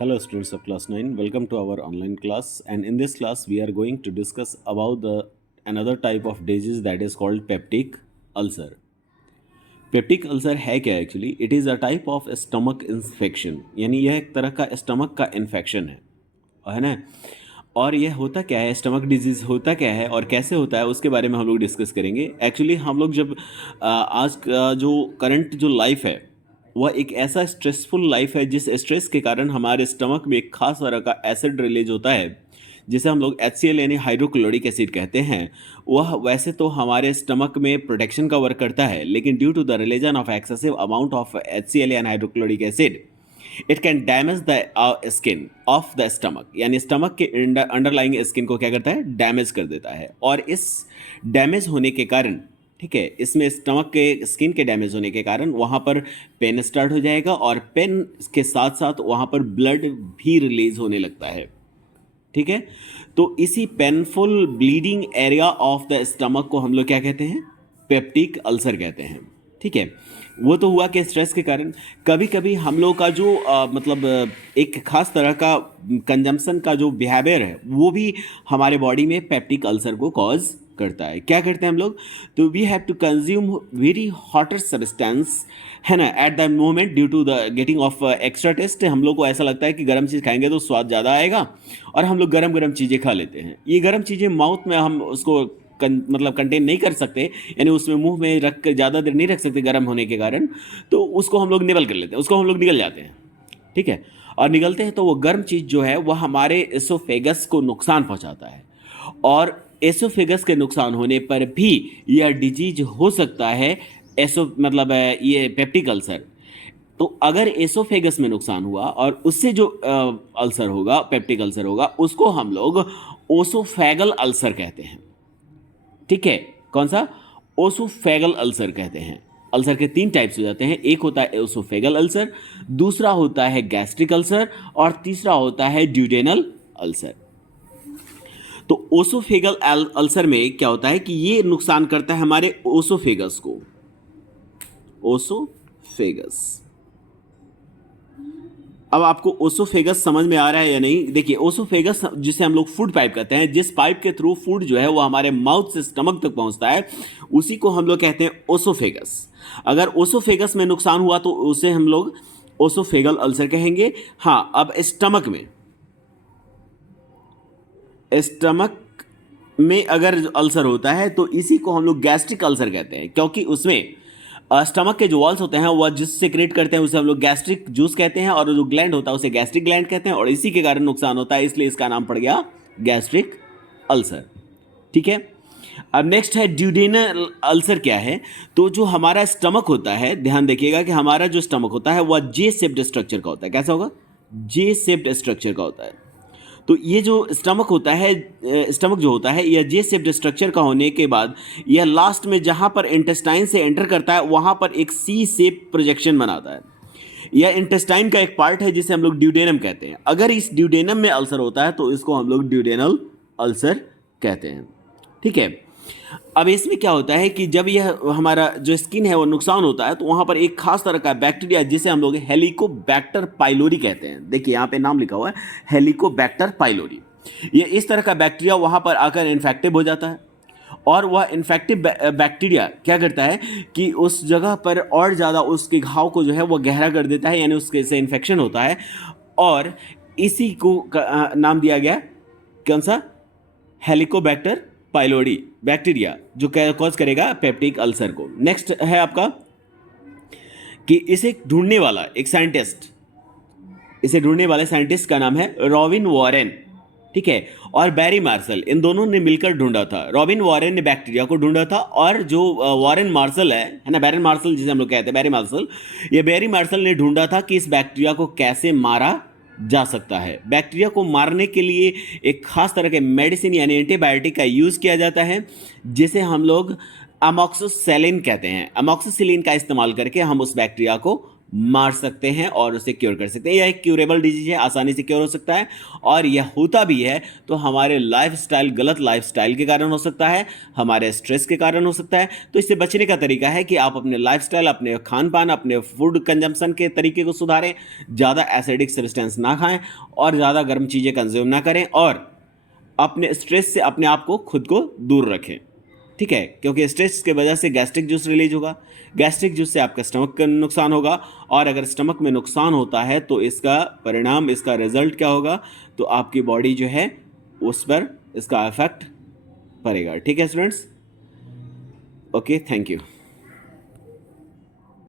Hello students of class 9, welcome to our online class, and in this class we are going to discuss about the another type of disease that is called peptic ulcer. Peptic ulcer है क्या actually? It is a type of stomach infection, यानी यह एक तरह का stomach का infection है ना? और यह होता क्या है, स्टमक डिजीज़ होता क्या है और कैसे होता है, उसके बारे में हम लोग डिस्कस करेंगे। एक्चुअली हम लोग जब आज का जो करंट जो लाइफ है वह एक ऐसा स्ट्रेसफुल लाइफ है जिस स्ट्रेस के कारण हमारे स्टमक में एक खास तरह का एसिड रिलीज होता है जिसे हम लोग HCl यानी हाइड्रोक्लोरिक एसिड कहते हैं। वह वैसे तो हमारे स्टमक में प्रोटेक्शन का वर्क करता है, लेकिन due to the release of excessive amount of HCl and hydrochloric acid it can damage the skin of the stomach, यानी स्टमक के अंडरलाइंग स्किन को क्या करता है, डैमेज कर देता है। और इस डैमेज होने के कारण, ठीक है, इसमें स्टमक के स्किन के डैमेज होने के कारण वहाँ पर पेन स्टार्ट हो जाएगा और पेन के साथ साथ वहाँ पर ब्लड भी रिलीज होने लगता है। ठीक है, तो इसी painful bleeding area of the stomach को हम लोग क्या कहते हैं, पेप्टिक अल्सर कहते हैं। ठीक है, वो तो हुआ कि स्ट्रेस के कारण कभी कभी हम लोग का जो एक खास तरह का कंजम्पशन का जो बिहेवियर है वो भी हमारे बॉडी में पेप्टिक अल्सर को कॉज करता है। क्या करते हैं हम लोग, तो we have to consume very hotter substance, है ना, at the moment due to the getting of extra taste. हम लोग को ऐसा लगता है कि गर्म चीज़ खाएंगे तो स्वाद ज़्यादा आएगा और हम लोग गर्म गर्म चीज़ें खा लेते हैं। ये गर्म चीज़ें माउथ में हम उसको मतलब कंटेन नहीं कर सकते, यानी उसमें मुंह में रख कर ज़्यादा देर नहीं रख सकते गर्म होने के कारण, तो उसको हम लोग निबल कर लेते हैं, उसको हम लोग निगल जाते हैं। ठीक है, और निगलते हैं तो वो गर्म चीज़ जो है वह हमारे एसोफेगस को नुकसान पहुंचाता है, और एसोफेगस के नुकसान होने पर भी यह डिजीज हो सकता है, ये पेप्टिक अल्सर। तो अगर एसोफेगस में नुकसान हुआ और उससे जो अल्सर होगा, पेप्टिक अल्सर होगा, उसको हम लोग ओसोफेगल अल्सर कहते हैं। ठीक है, कौन सा, ओसोफेगल अल्सर कहते हैं। अल्सर के 3 टाइप्स हो जाते हैं, एक होता है ओसोफेगल अल्सर, दूसरा होता है गैस्ट्रिक अल्सर और तीसरा होता है ड्यूडेनल अल्सर। तो ओसोफेगल अल्सर में क्या होता है कि ये नुकसान करता है हमारे ओसोफेगस को, ओसोफेगस। अब आपको ओसोफेगस समझ में आ रहा है या नहीं? देखिए, ओसोफेगस जिसे हम लोग फूड पाइप कहते हैं, जिस पाइप के थ्रू फूड जो है वो हमारे माउथ से स्टमक तक पहुंचता है, उसी को हम लोग कहते हैं ओसोफेगस। अगर ओसोफेगस में नुकसान हुआ तो उसे हम लोग ओसोफेगल अल्सर कहेंगे। हाँ, अब स्टमक में अगर अल्सर होता है तो इसी को हम लोग गैस्ट्रिक अल्सर कहते हैं, क्योंकि उसमें स्टमक के जो वॉल्स होते हैं वह जिस सेक्रेट करते हैं उसे हम लोग गैस्ट्रिक जूस कहते हैं, और जो ग्लैंड होता है उसे गैस्ट्रिक ग्लैंड कहते हैं, और इसी के कारण नुकसान होता है, इसलिए इसका नाम पड़ गया गैस्ट्रिक अल्सर। ठीक है, अब नेक्स्ट है ड्यूडेनल अल्सर। क्या है, तो जो हमारा स्टमक होता है, ध्यान देखिएगा कि हमारा जो स्टमक होता है वह जे शेप्ड स्ट्रक्चर का होता है। कैसा होगा, जे शेप्ड स्ट्रक्चर का होता है। तो ये जो स्टमक होता है, स्टमक जो होता है, यह जे शेप्ड स्ट्रक्चर का होने के बाद यह लास्ट में जहाँ पर इंटेस्टाइन से एंटर करता है वहाँ पर एक सी शेप प्रोजेक्शन बनाता है। यह इंटेस्टाइन का एक पार्ट है जिसे हम लोग ड्यूडेनम कहते हैं। अगर इस ड्यूडेनम में अल्सर होता है तो इसको हम लोग ड्यूडेनल अल्सर कहते हैं। ठीक है, अब इसमें क्या होता है कि जब यह हमारा जो स्किन है वो नुकसान होता है तो वहाँ पर एक खास तरह का बैक्टीरिया जिसे हम लोग हेलिकोबैक्टर पाइलोरी कहते हैं। देखिए यहाँ पे नाम लिखा हुआ है हेलिकोबैक्टर पाइलोरी। ये इस तरह का बैक्टीरिया वहाँ पर आकर इन्फेक्टिव हो जाता है, और वह इन्फेक्टिव बैक्टीरिया क्या करता है कि उस जगह पर और ज़्यादा उसके घाव को जो है वो गहरा कर देता है, यानी उसके से इन्फेक्शन होता है, और इसी को नाम दिया गया कौन सा, हेलिकोबैक्टर पाइलोरी बैक्टीरिया, जो कॉज करेगा पेप्टिक अल्सर को। नेक्स्ट है आपका कि इसे ढूंढने वाला एक साइंटिस्ट, इसे ढूंढने वाले साइंटिस्ट का नाम है रॉबिन वॉरेन। ठीक है, और बैरी मार्शल, इन दोनों ने मिलकर ढूंढा था। रॉबिन वॉरेन ने बैक्टीरिया को ढूंढा था, और जो वॉरेन मार्शल है ना, बैरन मार्शल जिसे हम लोग कहते हैं, बैरी मार्शल, ये बैरी मार्शल ने ढूंढा था कि इस बैक्टीरिया को कैसे मारा जा सकता है। बैक्टीरिया को मारने के लिए एक खास तरह के मेडिसिन यानी एंटीबायोटिक का यूज़ किया जाता है, जिसे हम लोग अमोक्सिसिलिन कहते हैं। अमोक्सिसिलिन का इस्तेमाल करके हम उस बैक्टीरिया को मार सकते हैं और उसे क्योर कर सकते हैं। यह एक क्यूरेबल डिजीज है, आसानी से क्योर हो सकता है, और यह होता भी है तो हमारे लाइफस्टाइल, गलत लाइफस्टाइल के कारण हो सकता है, हमारे स्ट्रेस के कारण हो सकता है। तो इससे बचने का तरीका है कि आप अपने लाइफस्टाइल, अपने खान पान, अपने फूड कंजम्पशन के तरीके को सुधारें, ज़्यादा एसिडिक सब्सटेंस ना खाएं और ज़्यादा गर्म चीज़ें कंज्यूम ना करें, और अपने स्ट्रेस से अपने आप को, खुद को दूर रखें। ठीक है, क्योंकि स्ट्रेस की वजह से गैस्ट्रिक जूस रिलीज होगा, गैस्ट्रिक जूस से आपका स्टमक का नुकसान होगा, और अगर स्टमक में नुकसान होता है तो इसका परिणाम, इसका रिजल्ट क्या होगा, तो आपकी बॉडी जो है उस पर इसका इफेक्ट पड़ेगा। ठीक है स्टूडेंट्स, ओके, थैंक यू।